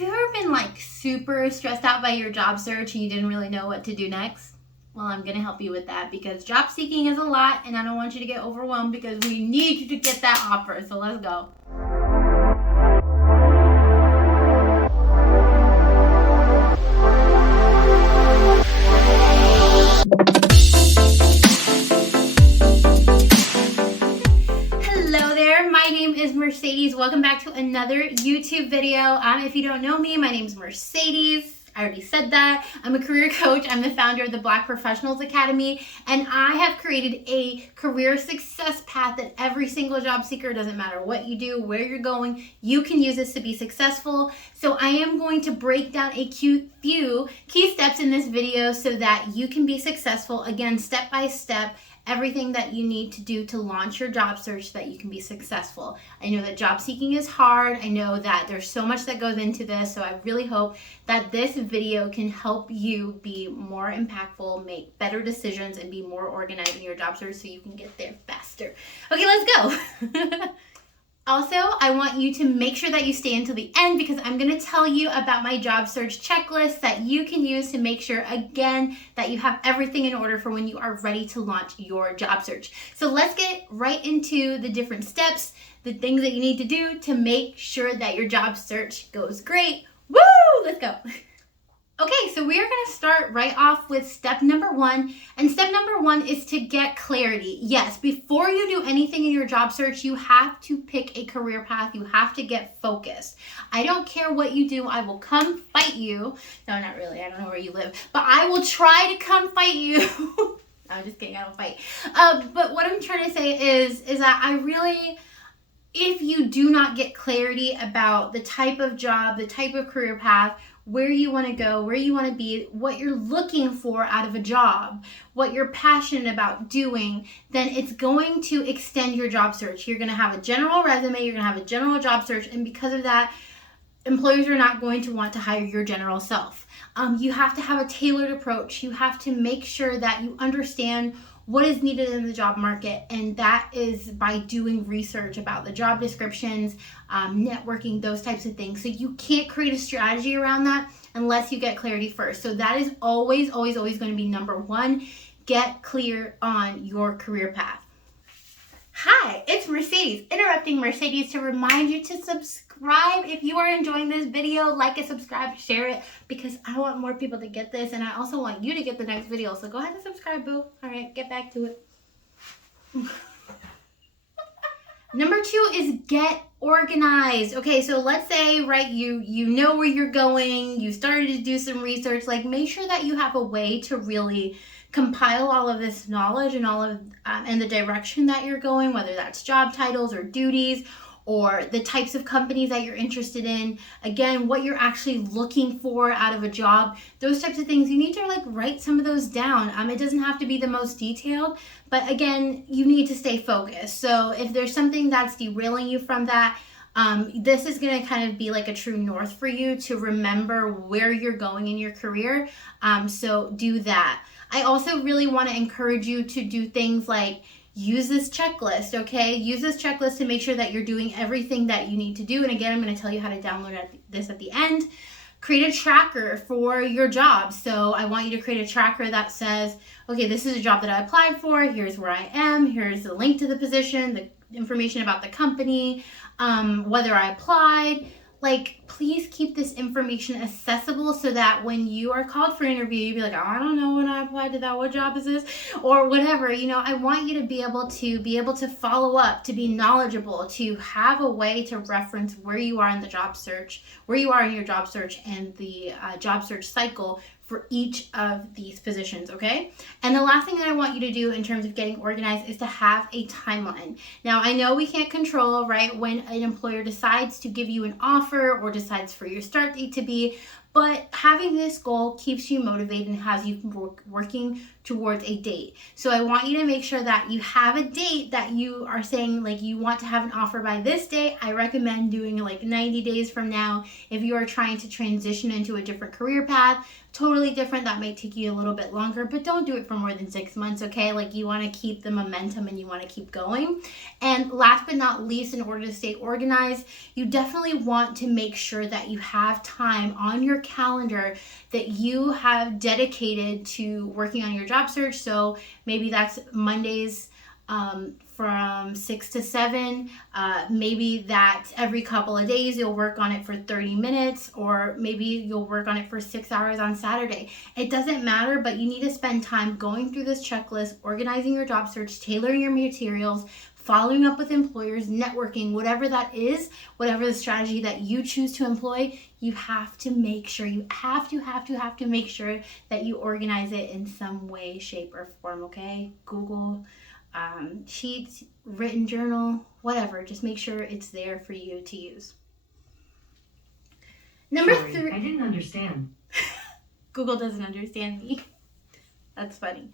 Have you ever been like super stressed out by your job search and you didn't really know what to do next? Well, I'm going to help you with that because job seeking is a lot and I don't want you to get overwhelmed because we need you to get that offer. So let's go. Hello there, my name is Mercedes. Welcome back to another YouTube video. If you don't know me, my name is Mercedes. I already said that. I'm a career coach. I'm the founder of the Black Professionals Academy, and I have created a career success path that every single job seeker, doesn't matter what you do, where you're going, you can use this to be successful. So I am going to break down a few key steps in this video so that you can be successful, again, step by step, everything that you need to do to launch your job search so that you can be successful. I know that job seeking is hard. I know that there's so much that goes into this. So I really hope that this video can help you be more impactful, make better decisions, and be more organized in your job search so you can get there faster. Okay, let's go. Also, I want you to make sure that you stay until the end because I'm going to tell you about my job search checklist that you can use to make sure, again, that you have everything in order for when you are ready to launch your job search. So let's get right into the different steps, the things that you need to do to make sure that your job search goes great. Woo! Let's go. Okay, so we are going to start right off with step number one. And step number one is to get clarity. Yes, before you do anything in your job search, you have to pick a career path. You have to get focused. I don't care what you do. I will come fight you. No, not really. I don't know where you live. But I will try to come fight you. I'm just kidding. I don't fight. But what I'm trying to say is that I really... if you do not get clarity about the type of job, the type of career path, where you want to go, where you want to be, what you're looking for out of a job, what you're passionate about doing, then it's going to extend your job search. You're going to have a general resume, you're going to have a general job search, and because of that, employers are not going to want to hire your general self. You have to have a tailored approach. You have to make sure that you understand what is needed in the job market, and that is by doing research about the job descriptions, networking, those types of things. So you can't create a strategy around that unless you get clarity first. So that is always going to be number one. Get clear on your career path. Hi, it's Mercedes, interrupting Mercedes to remind you to subscribe if you are enjoying this video. Like it, subscribe, share it, because I want more people to get this, and I also want you to get the next video. So go ahead and subscribe, boo. All right, get back to it. Number two is get organized. Okay, so let's say, right, you know where you're going, you started to do some research. Like, make sure that you have a way to really compile all of this knowledge and all of and the direction that you're going, whether that's job titles or duties or the types of companies that you're interested in, again, what you're actually looking for out of a job, those types of things. You need to like write some of those down. It doesn't have to be the most detailed, but again, you need to stay focused. So if there's something that's derailing you from that, this is going to kind of be like a true north for you to remember where you're going in your career. So do that. I also really want to encourage you to do things like use this checklist, okay? Use this checklist to make sure that you're doing everything that you need to do. And again, I'm going to tell you how to download this at the end. Create a tracker for your job. So I want you to create a tracker that says, okay, this is a job that I applied for. Here's where I am. Here's the link to the position, the information about the company, whether I applied. Like, please keep this information accessible so that when you are called for an interview, you'll be like, oh, I don't know when I applied to that. What job is this? Or whatever. You know, I want you to be able to follow up, to be knowledgeable, to have a way to reference where you are in the job search, where you are in your job search and the job search cycle for each of these positions, okay? And the last thing that I want you to do in terms of getting organized is to have a timeline. Now, I know we can't control, right, when an employer decides to give you an offer or decides for your start date to be, but having this goal keeps you motivated and has you working towards a date. So I want you to make sure that you have a date that you are saying like you want to have an offer by this day. I recommend doing like 90 days from now if you are trying to transition into a different career path. Totally different, that might take you a little bit longer, but don't do it for more than 6 months, okay? Like you want to keep the momentum and you want to keep going. And last but not least, in order to stay organized, you definitely want to make sure that you have time on your calendar that you have dedicated to working on your job search. So maybe that's Mondays from 6 to 7. Maybe that every couple of days you'll work on it for 30 minutes, or maybe you'll work on it for 6 hours on Saturday. It doesn't matter, but you need to spend time going through this checklist, organizing your job search, tailoring your materials, following up with employers, networking, whatever that is, whatever the strategy that you choose to employ. You have to make sure, you have to make sure that you organize it in some way, shape, or form, okay? Google, sheets, written journal, whatever. Just make sure it's there for you to use. Number 3. I didn't understand. Google doesn't understand me. That's funny.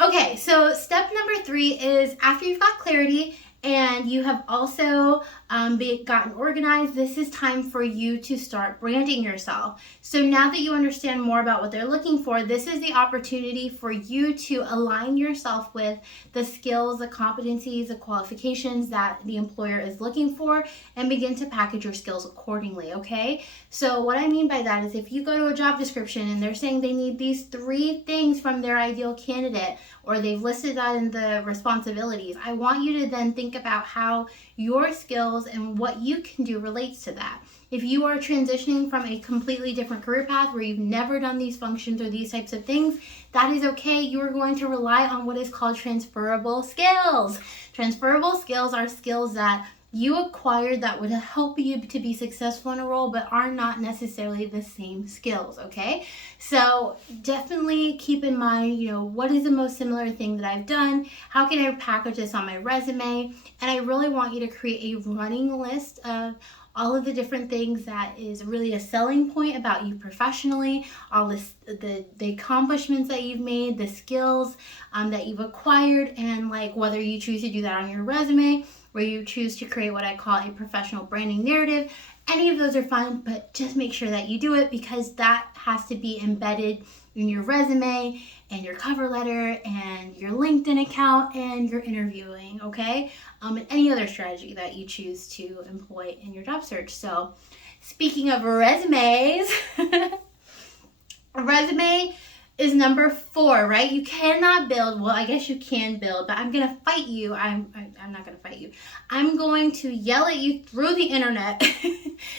Okay, so step number 3 is after you've got clarity and you have also gotten organized, this is time for you to start branding yourself. So now that you understand more about what they're looking for, this is the opportunity for you to align yourself with the skills, the competencies, the qualifications that the employer is looking for, and begin to package your skills accordingly, okay? So what I mean by that is if you go to a job description and they're saying they need these 3 things from their ideal candidate, or they've listed that in the responsibilities, I want you to then think about how your skills and what you can do relates to that. If you are transitioning from a completely different career path where you've never done these functions or these types of things, that is okay. You're going to rely on what is called transferable skills. Transferable skills are skills that you acquired that would help you to be successful in a role, but are not necessarily the same skills, okay? So definitely keep in mind, what is the most similar thing that I've done? How can I package this on my resume? And I really want you to create a running list of all of the different things that is really a selling point about you professionally, all this, the accomplishments that you've made, the skills that you've acquired, and like whether you choose to do that on your resume, where you choose to create what I call a professional branding narrative. Any of those are fine, but just make sure that you do it, because that has to be embedded in your resume and your cover letter and your LinkedIn account and your interviewing, okay? And any other strategy that you choose to employ in your job search. So speaking of resumes, a resume is number 4, right? You cannot build, well, I guess you can build, but I'm gonna fight you. I'm not gonna fight you. I'm going to yell at you through the internet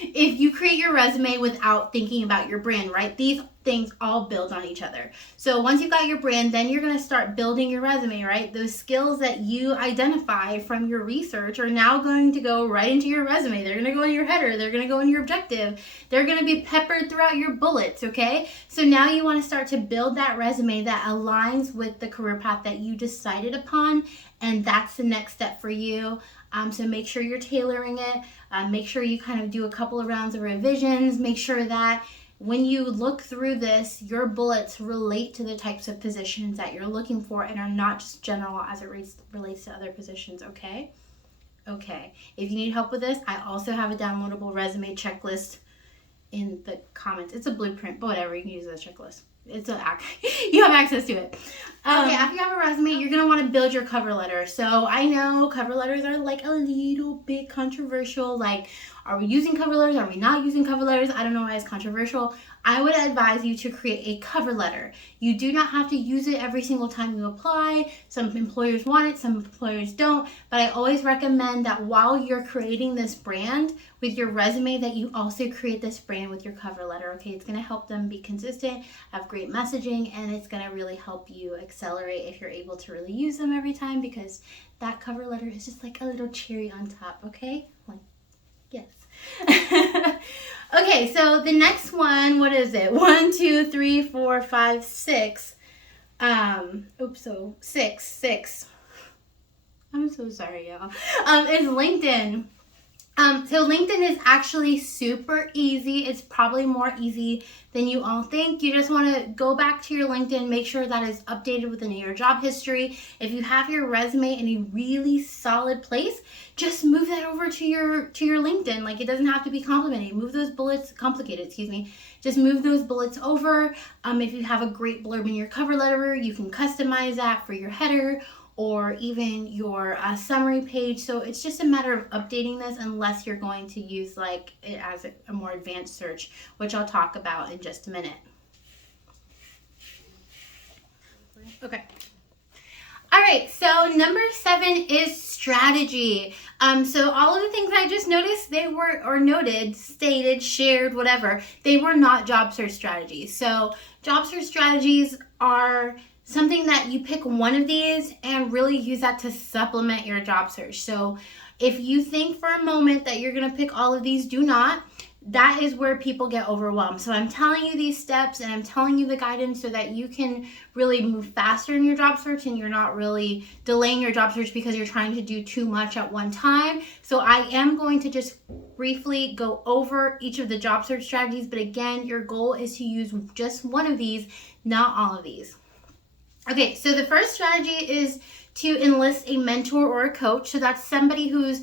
if you create your resume without thinking about your brand, right? These things all build on each other. So once you've got your brand, then you're gonna start building your resume, right? Those skills that you identify from your research are now going to go right into your resume. They're gonna go in your header, they're gonna go in your objective, they're gonna be peppered throughout your bullets, okay? So now you wanna start to build that resume that aligns with the career path that you decided upon, and that's the next step for you. So make sure you're tailoring it, make sure you kind of do a couple of rounds of revisions, make sure that when you look through this, your bullets relate to the types of positions that you're looking for and are not just general as it relates to other positions, okay? Okay, if you need help with this, I also have a downloadable resume checklist in the comments. It's a blueprint, but whatever, you can use it as a checklist. You have access to it. Okay, after you have a resume, you're going to want to build your cover letter. So I know cover letters are like a little bit controversial. Like, are we using cover letters? Are we not using cover letters? I don't know why it's controversial. I would advise you to create a cover letter. You do not have to use it every single time you apply. Some employers want it, some employers don't. But I always recommend that while you're creating this brand with your resume, that you also create this brand with your cover letter, okay? It's gonna help them be consistent, have great messaging, and it's gonna really help you accelerate if you're able to really use them every time, because that cover letter is just like a little cherry on top, okay? Like, yes. Okay, so the next one, what is it? 1, 2, 3, 4, 5, 6. Six. I'm so sorry, y'all. Is LinkedIn. So LinkedIn is actually super easy. It's probably more easy than you all think. You just want to go back to your LinkedIn, make sure that is updated within your job history. If you have your resume in a really solid place, just move that over to your LinkedIn. Like, it doesn't have to be complicated, excuse me. Just move those bullets over. If you have a great blurb in your cover letter, you can customize that for your header or even your summary page. So it's just a matter of updating this, unless you're going to use like it as a more advanced search, which I'll talk about in just a minute. Okay. All right, so number 7 is strategy. So all of the things I just noticed, they were, or noted, stated, shared, whatever, they were not job search strategies. So job search strategies are something that you pick one of these and really use that to supplement your job search. So if you think for a moment that you're going to pick all of these, do not. That is where people get overwhelmed. So I'm telling you these steps and I'm telling you the guidance so that you can really move faster in your job search and you're not really delaying your job search because you're trying to do too much at one time. So I am going to just briefly go over each of the job search strategies. But again, your goal is to use just one of these, not all of these. Okay, so the first strategy is to enlist a mentor or a coach. So that's somebody who's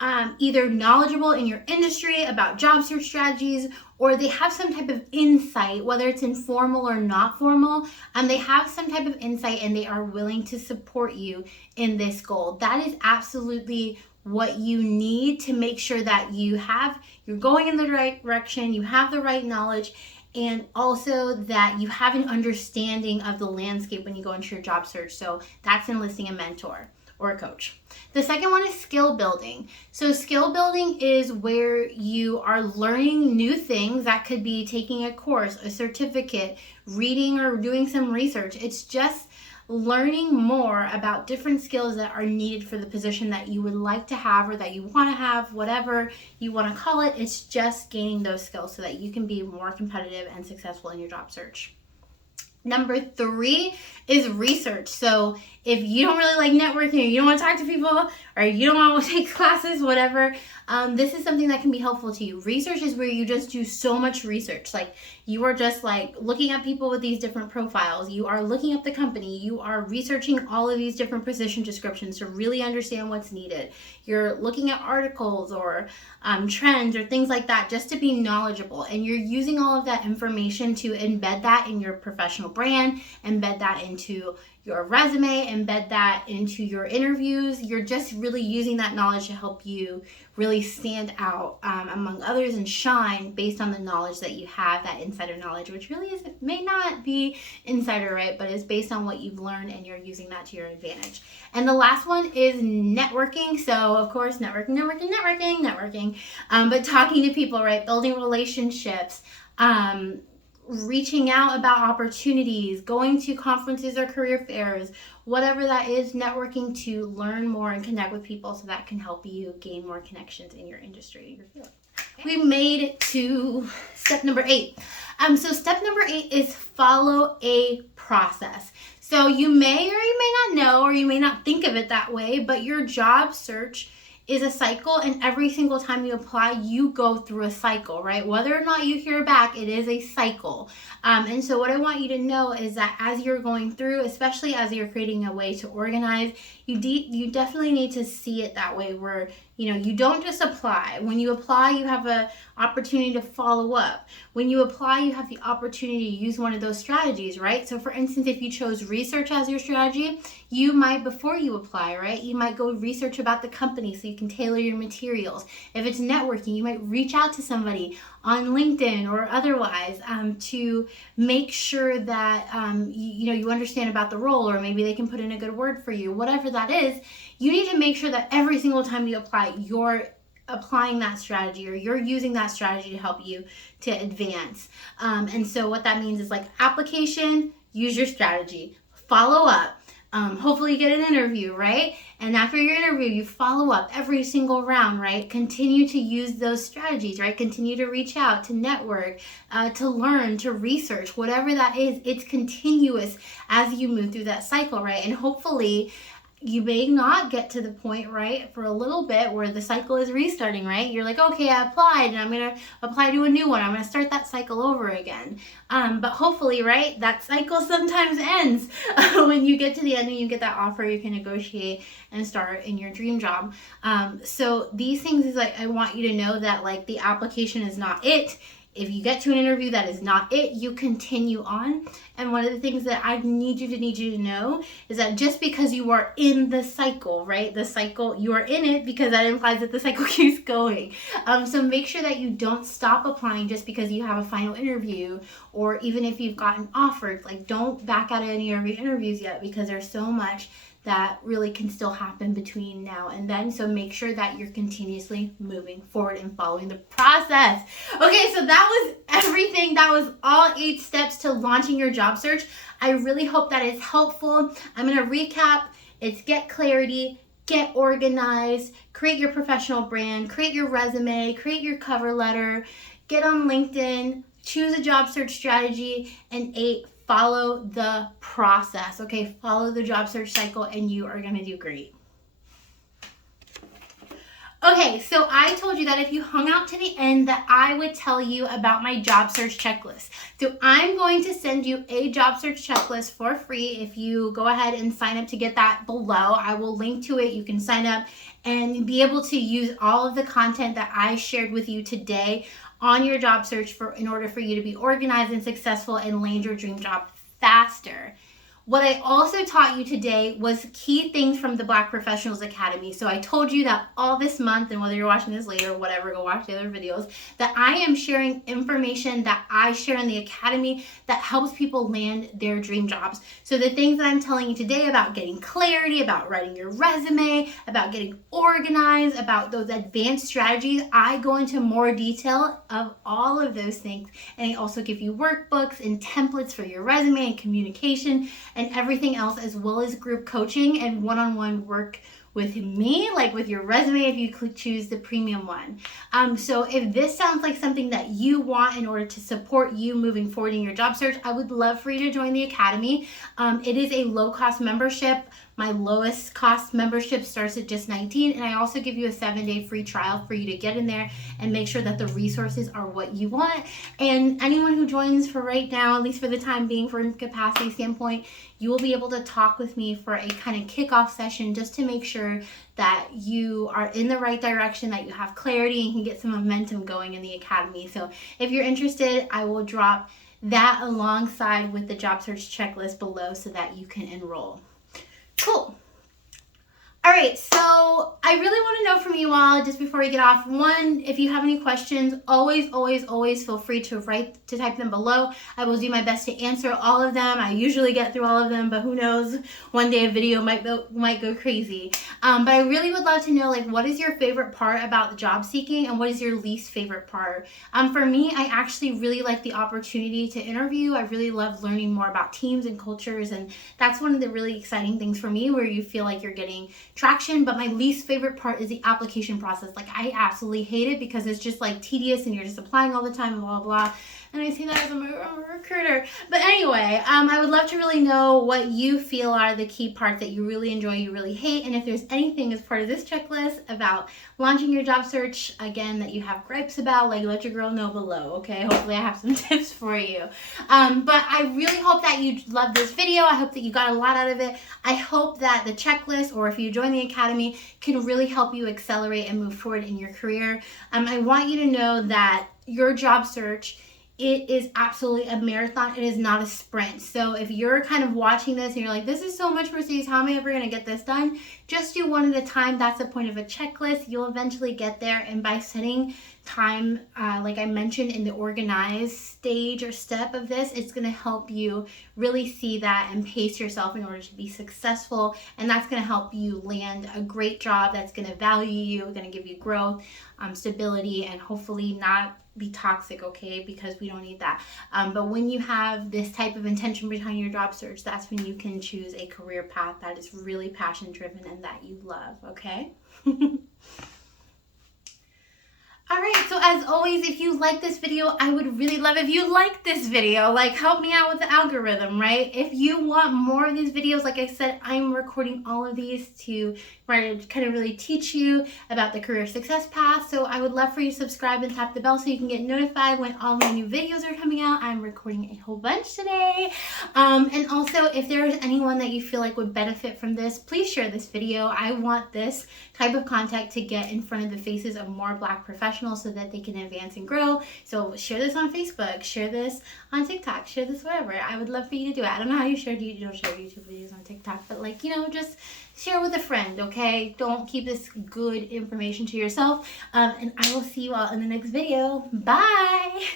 either knowledgeable in your industry about job search strategies, or they have some type of insight, whether it's informal or not formal, and they have some type of insight and they are willing to support you in this goal. That is absolutely what you need to make sure that you're going in the right direction, you have the right knowledge, and also that you have an understanding of the landscape when you go into your job search. So that's enlisting a mentor or a coach. The second one is skill building. So skill building is where you are learning new things. That could be taking a course, a certificate, reading or doing some research. It's just learning more about different skills that are needed for the position that you would like to have or that you want to have, whatever you want to call it. It's just gaining those skills so that you can be more competitive and successful in your job search. Number 3 is research. So if you don't really like networking, or you don't want to talk to people, or you don't want to take classes, whatever, this is something that can be helpful to you. Research is where you just do so much research. Like, you are just like looking at people with these different profiles. You are looking up the company. You are researching all of these different position descriptions to really understand what's needed. You're looking at articles or trends or things like that just to be knowledgeable. And you're using all of that information to embed that in your professional brand, embed that into your resume, embed that into your interviews. You're just really using that knowledge to help you really stand out among others and shine based on the knowledge that you have, that insider knowledge, which really may not be insider, right? But is based on what you've learned and you're using that to your advantage. And the last one is networking. So of course, networking. But talking to people, right? Building relationships, reaching out about opportunities, going to conferences or career fairs, whatever that is, networking to learn more and connect with people so that can help you gain more connections in your industry, in your field. Okay. We made it to step number 8. So step number 8 is follow a process. So you may or you may not know, or you may not think of it that way, but your job search is a cycle, and every single time you apply, you go through a cycle, right? Whether or not you hear back, it is a cycle. And so what I want you to know is that as you're going through, especially as you're creating a way to organize, you definitely need to see it that way, where you don't just apply. When you apply, you have an opportunity to follow up. When you apply, you have the opportunity to use one of those strategies, right? So for instance, if you chose research as your strategy, you might, before you apply, right, you might go research about the company so you can tailor your materials. If it's networking, you might reach out to somebody on LinkedIn or otherwise to make sure that you understand about the role, or maybe they can put in a good word for you. Whatever that is, you need to make sure that every single time you apply, you're applying that strategy, or you're using that strategy to help you to advance. And so what that means is, like, application, use your strategy. Follow up. Hopefully you get an interview, right? And after your interview, you follow up every single round, right? Continue to use those strategies, right? Continue to reach out, to network, to learn, to research, whatever that is. It's continuous as you move through that cycle, right? And hopefully you may not get to the point, right, for a little bit where the cycle is restarting, right? You're like, okay, I applied and I'm going to apply to a new one. I'm going to start that cycle over again. But hopefully, right, that cycle sometimes ends when you get to the end and you get that offer, you can negotiate and start in your dream job. So these things is like, I want you to know that like the application is not it. If you get to an interview that is not it, you continue on. And one of the things that I need you to know is that just because you are in the cycle, right? The cycle, you are in it because that implies that the cycle keeps going. So make sure that you don't stop applying just because you have a final interview, or even if you've gotten offered, like don't back out of any of your interviews yet, because there's so much that really can still happen between now and then. So make sure that you're continuously moving forward and following the process. Okay, so that was everything. That was all 8 steps to launching your job search. I really hope that is helpful. I'm gonna recap. It's get clarity, get organized, create your professional brand, create your resume, create your cover letter, get on LinkedIn, choose a job search strategy, and 8, follow the process, okay? Follow the job search cycle and you are gonna do great. Okay, so I told you that if you hung out to the end that I would tell you about my job search checklist. So I'm going to send you a job search checklist for free. If you go ahead and sign up to get that below, I will link to it. You can sign up and be able to use all of the content that I shared with you today on your job search in order for you to be organized and successful and land your dream job faster. What I also taught you today was key things from the Black Professionals Academy. So I told you that all this month, and whether you're watching this later or whatever, go watch the other videos, that I am sharing information that I share in the Academy that helps people land their dream jobs. So the things that I'm telling you today about getting clarity, about writing your resume, about getting organized, about those advanced strategies, I go into more detail of all of those things. And I also give you workbooks and templates for your resume and communication and everything else, as well as group coaching and one-on-one work with me, like with your resume if you could choose the premium one. So if this sounds like something that you want in order to support you moving forward in your job search, I would love for you to join the Academy. It is a low-cost membership. My lowest cost membership starts at just $19, and I also give you a 7-day free trial for you to get in there and make sure that the resources are what you want. And anyone who joins for right now, at least for the time being, for a capacity standpoint, you will be able to talk with me for a kind of kickoff session just to make sure that you are in the right direction, that you have clarity and can get some momentum going in the Academy. So if you're interested, I will drop that alongside with the job search checklist below so that you can enroll. Cool. All right, so I really want to know from you all, just before we get off, one, if you have any questions, always feel free to type them below. I will do my best to answer all of them. I usually get through all of them, but who knows, one day a video might go crazy. But I really would love to know, like, what is your favorite part about the job seeking and what is your least favorite part? For me, I actually really like the opportunity to interview. I really love learning more about teams and cultures, and that's one of the really exciting things for me, where you feel like you're getting traction. But my least favorite part is the application process. Like, I absolutely hate it because it's just like tedious and you're just applying all the time and blah, blah, blah. And I say that as a recruiter. But anyway, I would love to really know what you feel are the key parts that you really enjoy, you really hate. And if there's anything as part of this checklist about launching your job search, again, that you have gripes about, like, let your girl know below, okay? Hopefully I have some tips for you. But I really hope that you loved this video. I hope that you got a lot out of it. I hope that the checklist, or if you join the Academy, can really help you accelerate and move forward in your career. I want you to know that your job search, it is absolutely a marathon. It is not a sprint. So if you're kind of watching this and you're like, this is so much, Mercedes, how am I ever going to get this done? Just do one at a time. That's the point of a checklist. You'll eventually get there. And by setting time, like I mentioned in the organized stage or step of this, it's going to help you really see that and pace yourself in order to be successful. And that's going to help you land a great job that's going to value you, going to give you growth, stability, and hopefully not be toxic, okay? Because we don't need that. But when you have this type of intention behind your job search, that's when you can choose a career path that is really passion driven and that you love, okay? All right, so as always, if you like this video, I would really love if you like this video. Like, help me out with the algorithm, right? If you want more of these videos, like I said, I'm recording all of these to kind of really teach you about the career success path. So I would love for you to subscribe and tap the bell so you can get notified when all my new videos are coming out. I'm recording a whole bunch today. And also, if there is anyone that you feel like would benefit from this, please share this video. I want this type of content to get in front of the faces of more Black professionals so that they can advance and grow. So share this on Facebook, share this on TikTok, share this wherever. I would love for you to do it. I don't know how you don't share YouTube videos on TikTok, but like, you know, just share with a friend, okay? Don't keep this good information to yourself. And I will see you all in the next video. Bye!